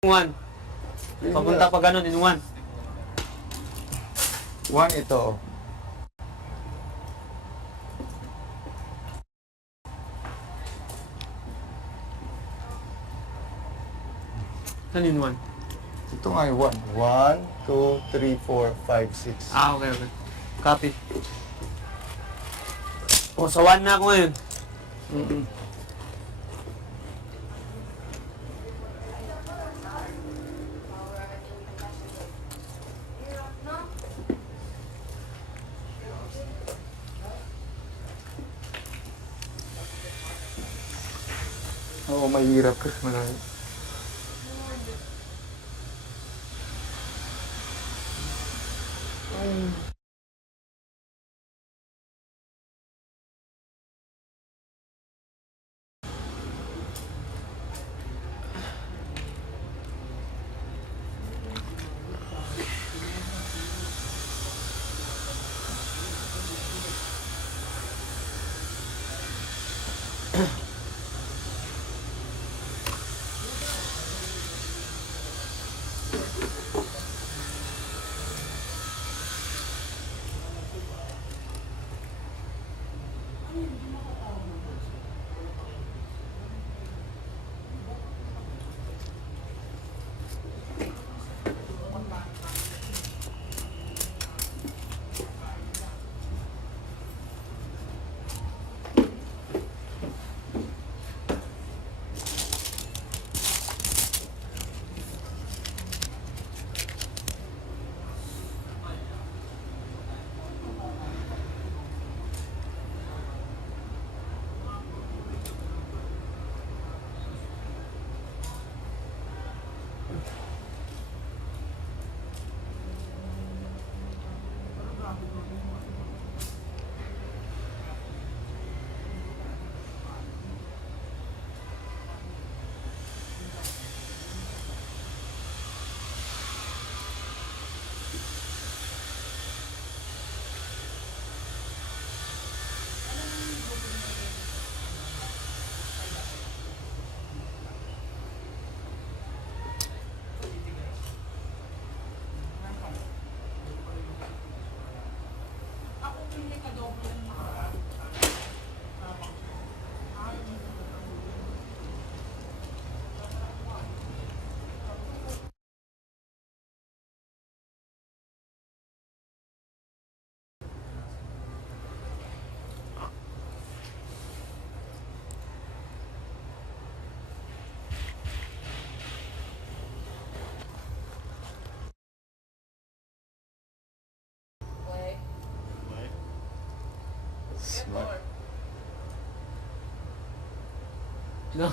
1. Papunta pa ganun in 1. 1 ito. Saan in 1? Ito nga yung 1. 1, 2, 3, 4, 5, 6. Ah, okay, okay. Copy. O, sa 1 na ako ngayon. Oo, mahirap kasi malayo. Smart. No.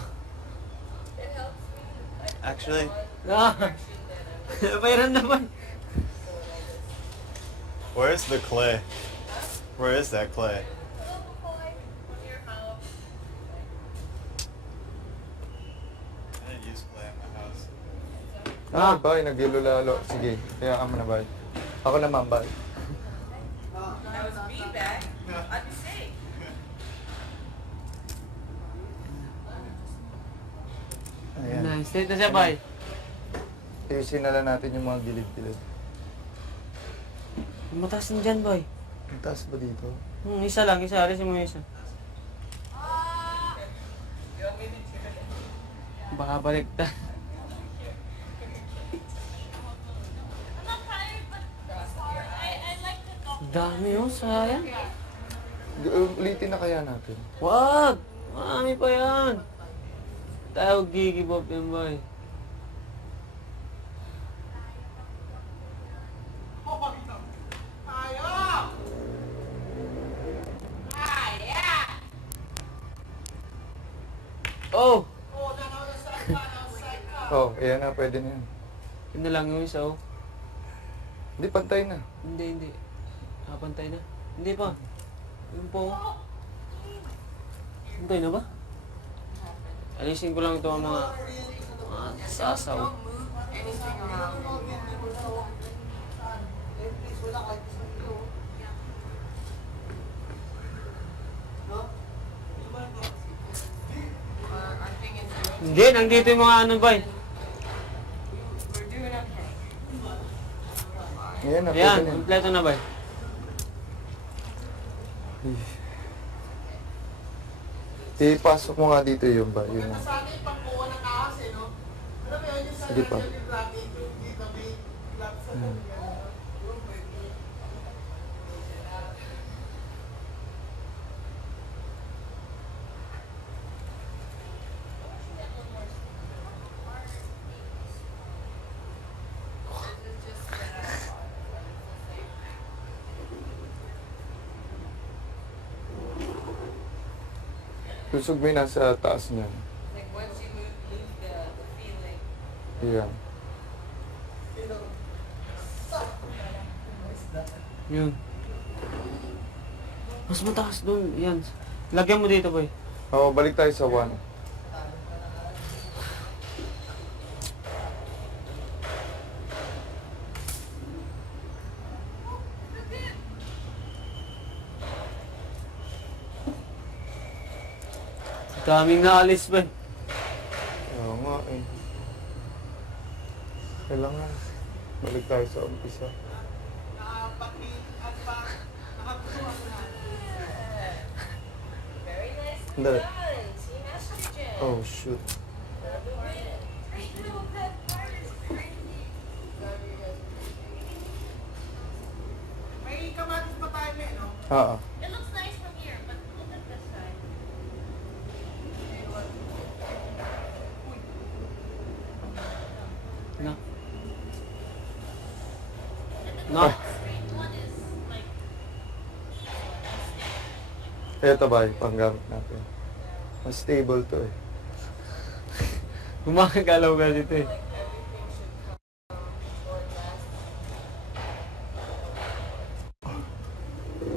Actually, No. Pairan naman. where's the clay? Where is that clay? I didn't use clay at my house. Bay, nagyelo lalo. Sige, kaya ka mo na, bay. Ako naman, bay. That was me back. I'd be safe. Ayan. Nice. Straight na siya, bay. Ayusin na lang natin yung mga gilid-gilid. Mataas din dyan, bay. Ang taas ba dito? Isa lang, isa. Alisin mo yung isa. Baka baliktad. Dami oh, sayang. Ulitin na kaya natin. Wag! Marami pa yan. Tayo give up yan, bay. Oh! Oh, ayan na, pwede na yan. Yun na lang yung isa, oh. Hindi, pantay na. Hindi. Pantay na. Hindi pa. Yun po. Pantay na ba? Alisin ko lang ito ang mga sasaw. Hindi, nandito yung mga ano ba eh. Yan na, Yan, pwede na. kompleto na ba? Ipasok mo nga dito yung ba? Yun na. Sige pa. Tusog mo yung nasa taas niyan. Like once you lose the feeling. Yan. Yun. Mas mataas doon. Yan. Lagyan mo dito, boy. Oo, balik tayo sa 1. Daming naalis, boy. Oo nga eh. Kailangan. Balik tayo sa umpisa. Very nicely Hindi. done. See, estrogen. Oh, shoot. May kamatis pa tayo, no? Oo. It looks nice from here, but look at this side. No. And the No. straight one is like Ito ba, panggamit natin. Mas stable to eh. Kumakagalaw ka dito eh.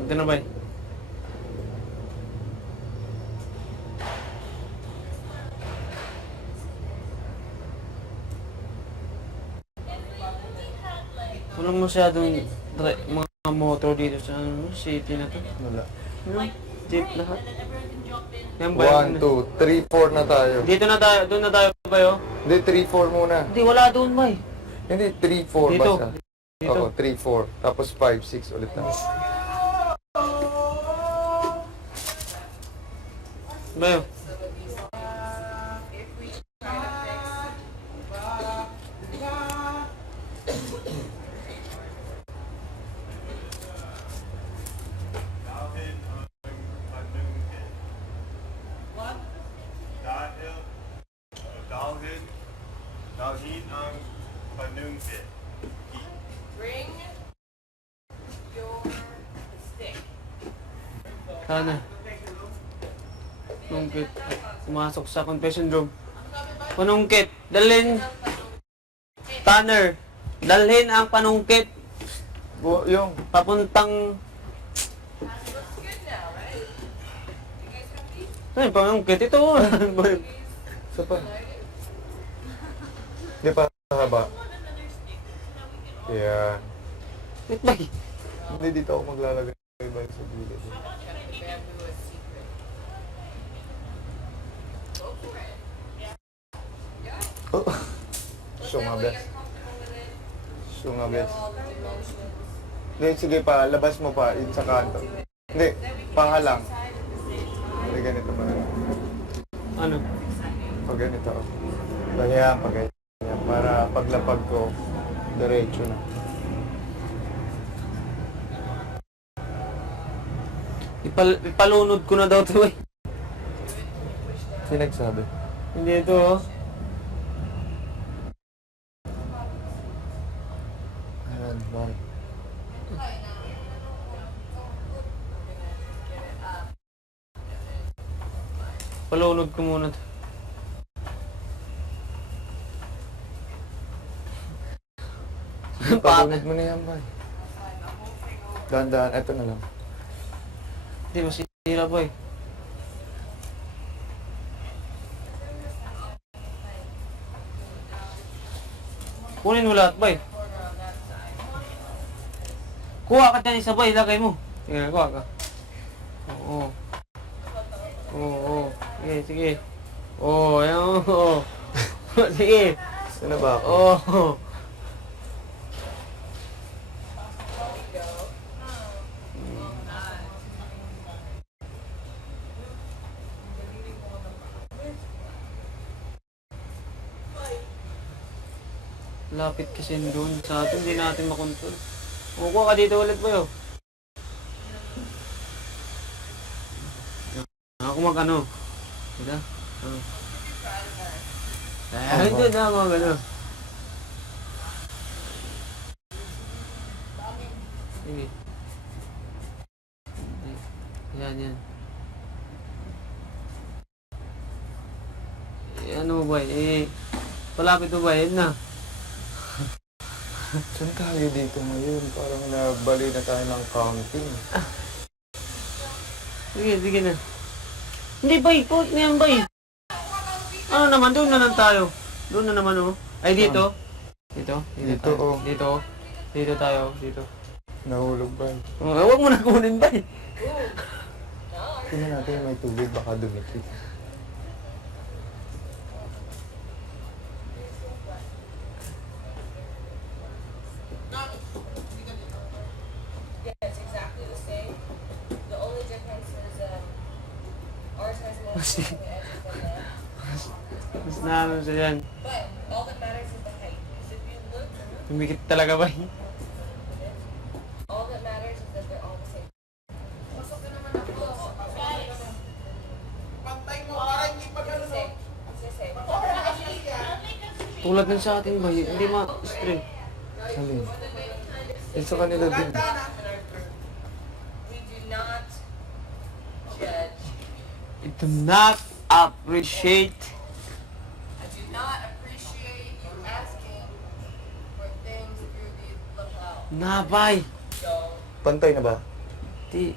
Ito na, boy. Walang masyadong mga motor dito sa city na to. Wala. Ano? Jeep lahat. Yan ba? 1, 2, 3, 4 na tayo. Dito na tayo, doon na tayo ba yun? Hindi, 3, 4 muna. Hindi, wala doon ba eh. Hindi, 3, 4 Dito. basta. Dito. Oo, 3, 4. Tapos 5, 6 ulit na. Ba yun? Dahil ang panungkit. what? Dahil ang panungkit. Bring your stick. Sana. Panungkit. Pumasok sa confession room. Panungkit. Dalhin. Tanner. Dalhin ang panungkit. Yung, Papuntang... Looks good now, right? You guys have these? Ay, panungkit. Ito. isa pa. Hindi pa haba. Yan. Wait, bay. Hindi, dito ako maglalagay ba sa gilid. Bamboo is secret. Go for it. Yeah. Oh. Sungabes. You're comfortable with it. Sungabes. All the emotions. Hindi, sige pa, labas mo pa, yun sa kanto. Hindi, pangalang. Side at the same time. Hindi, ganito ba? Ano? Pag ganito. Ganyan, pag ganyan. Para paglapag ko, diretso na. Ipalunod ko na daw ito eh. Sino nagsabi? Hindi ito oh. Ayan, bye. Palunod ko muna ito. Palunod mo na yan, bye. Dahan-dahan, eto na lang. Hindi, masira boy. Kunin mo lahat, boy. Kuha ka dyan isa, boy. Ilagay mo. Sige, kuha ka. Oo. Oo. Sige, sige. Oo, yan. Oo. Sige. Sino ba ako? Oo. Lapit kasi doon. Sa atin, hindi natin makontrol. Kukuha ka dito ulit ba yun? Ako mag-ano? Diba? Hindi na mag-ano. Sige. Yan. Ano ba palapit mo ba? Yan na. Saan tayo dito ngayon? Parang nabali na tayo ng counting. Sige na. Hindi ba? Ikot na yan ba? Ano naman? Doon na lang tayo. Doon na naman oh. Ay dito. Dito Dito, tayo. oh. Dito tayo. Dito. Nahulog ba? Huwag mo na kunin ba? Tingnan natin may tubig, baka dumikit. Yeah, it's exactly the same. The only difference is ours has more on the edges than that. Mas namin sa yan. But all that matters is the height. Because if you look, Tumikit talaga ba? all that matters is that they're all the same. Pantay mo para hindi pa It's the gano'n. same. It's the same. Tulad ng sa atin ba? Hindi ma-string. Alin? Yung sa kanila din. We do not judge. I do not appreciate. I do not appreciate you asking for things through the lapel. Nabay. So, Pantay na ba? Di.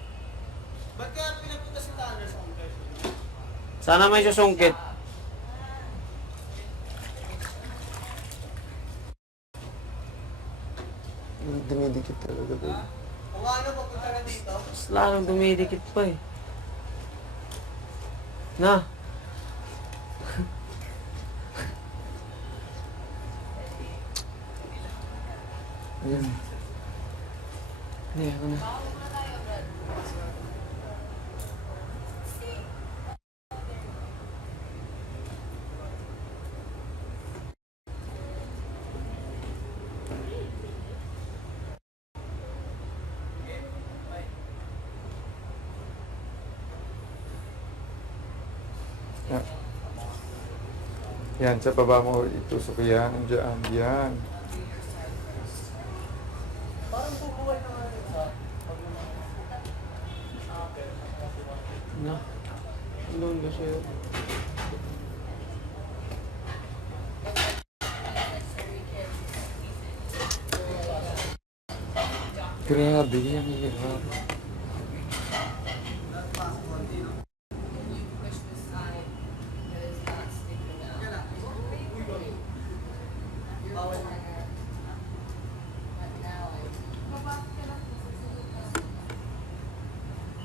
Ba't kaya pinapunta si Tanner sa umpes? Sana may susungkit. Dumidikit talaga ba? Kung ano, papunta na dito. Mas lalong dumidikit pa eh. Na. Ayan. Hindi, ako na. Yan, sa baba mo itusok yan. Diyan, yan. Parang bubuhay na nga rin sa Na. Doon ba siya? Grabe, yan hirap. you push this side that is not sticking out. You're